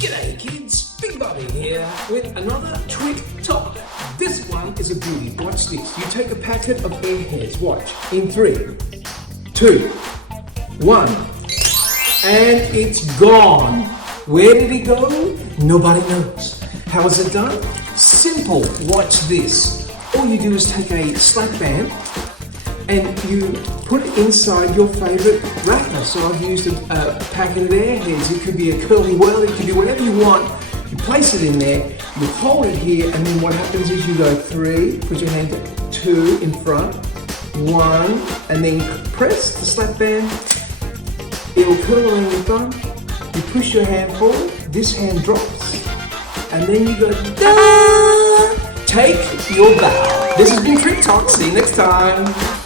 G'day kids, Big Bobby here with another TrikTok. This one is a beauty. Watch this. You take a packet of air hairs. Watch. In 3, 2, 1. And it's gone. Where did it go? Nobody knows. How is it done? Simple. Watch this. All you do is take a slack band and you put it inside your favorite wrapper. So I've used a packet of air hairs. It could be a curly whirl, it could be whatever you want. You place it in there, you hold it here, and then what happens is you go 3, put your hand 2 in front, 1, and then press the slack band. It'll curl around your thumb. You push your hand forward, this hand drops, and then you go, da! Take your bow. This has been TrikTok. See you next time.